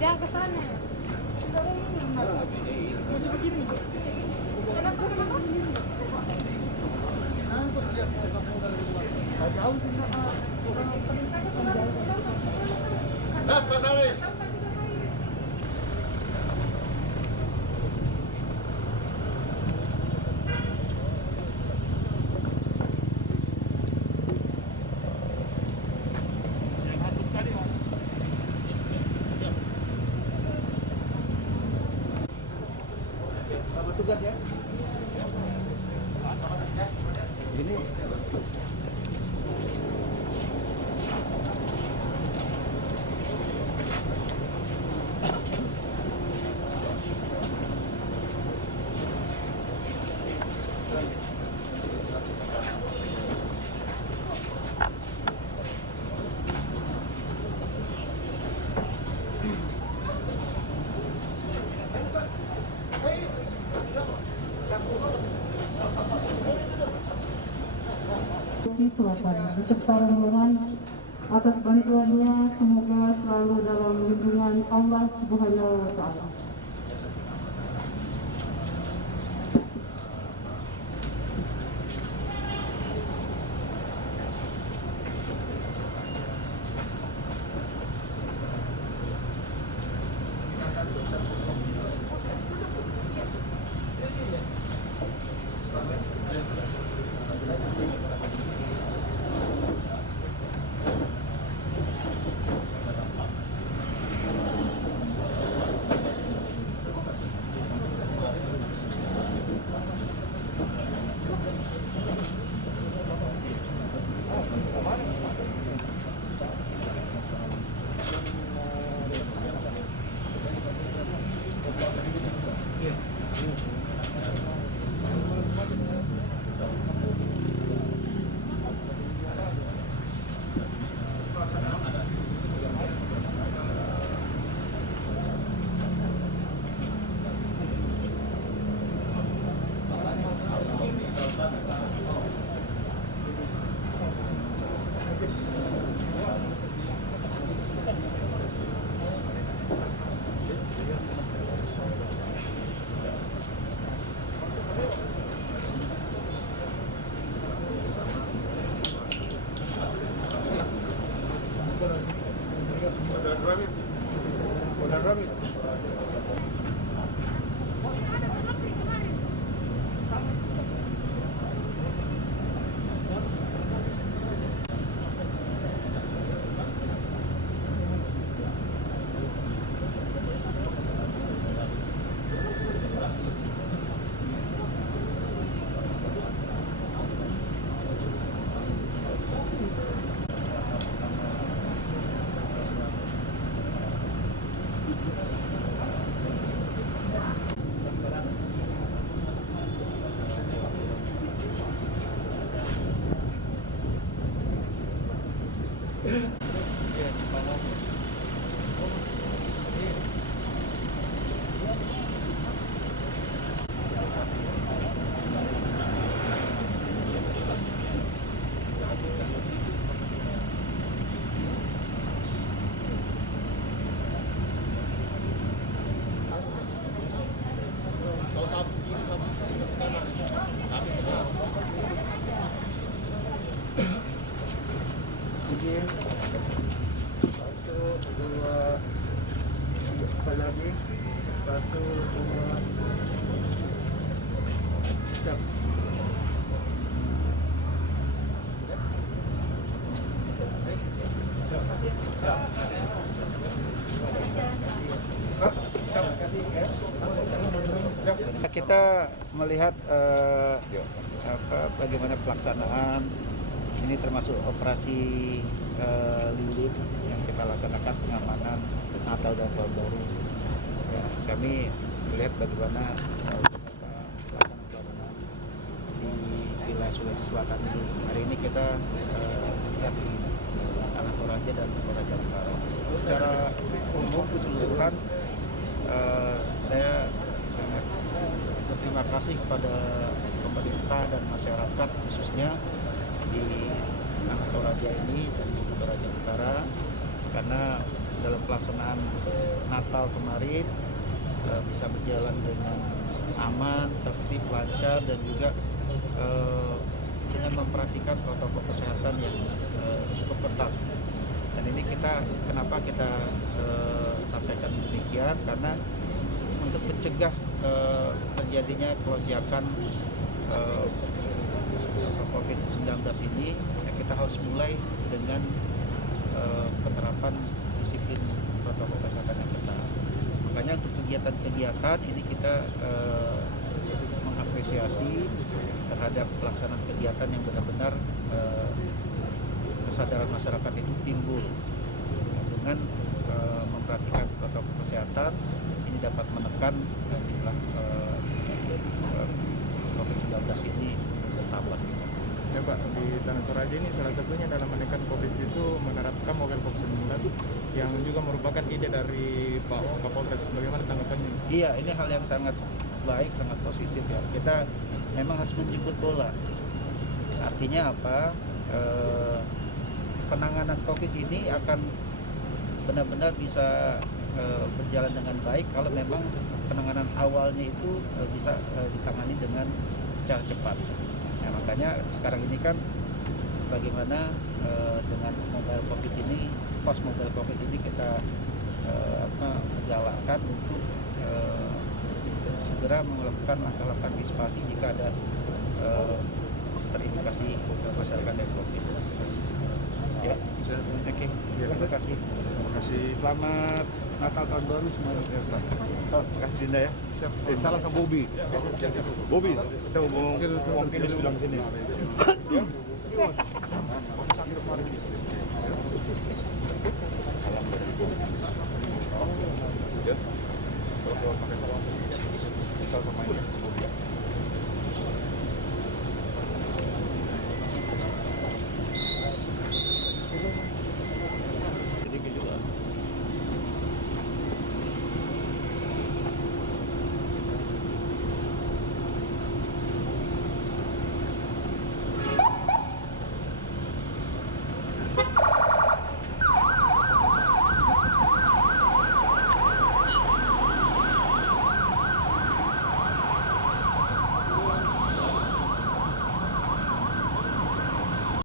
Jangan ke sana. Mas Aris. Selamat tugas ya. Ini Selatan beserta rombongan atas bantuannya, semoga selalu dalam lindungan Allah Subhanahu wa Ta'ala. satu, dua, tiga lagi, satu, dua, siap. Kita melihat bagaimana pelaksanaan ini, termasuk operasi lilin yang kita laksanakan pengamanan Natal dan Tahun Baru. Ya, kami melihat bagaimana pelaksanaan di wilayah Sulawesi Selatan ini. Hari ini kita lihat di Tanah Toraja dan Toraja Utara. Secara umum keseluruhan, saya sangat berterima kasih kepada pemerintah dan masyarakat, khususnya di Tanah Toraja ini dan di Toraja Utara, karena dalam pelaksanaan Natal kemarin bisa berjalan dengan aman, tertib, lancar, dan juga dengan memperhatikan protokol kesehatan yang cukup ketat. Dan ini kenapa kita sampaikan demikian, karena untuk mencegah terjadinya lonjakan COVID-19 ini, kita harus mulai dengan penerapan disiplin protokol kesehatan yang ketat. Makanya untuk kegiatan-kegiatan ini kita mengapresiasi terhadap pelaksanaan kegiatan yang benar-benar kesadaran masyarakat itu timbul dengan memperhatikan protokol kesehatan. Ini dapat menekan jumlah COVID-19 ini bertambah. Ya Pak, di Tanah Toraja ini salah satunya dalam menekan COVID itu menerapkan Mobile Pop 19 yang juga merupakan ide dari Pak Kapolres. Bagaimana tanggapannya? Iya, ini hal yang sangat baik, sangat positif ya. Kita memang harus menjemput bola. Artinya apa? Penanganan COVID ini akan benar-benar bisa berjalan dengan baik kalau memang penanganan awalnya itu bisa ditangani dengan secara cepat. Nah, makanya sekarang ini kan bagaimana dengan mobile COVID ini, pos mobile COVID ini kita galakkan untuk segera melakukan langkah-langkah antisipasi jika ada terindikasi masyarakat dari COVID. Ya, oke. Terima kasih. Terima kasih. Selamat Natal tahun baru semuanya. Terima kasih Dinda ya. Salam sama Bobby. Bobby, kita mau bilang sini.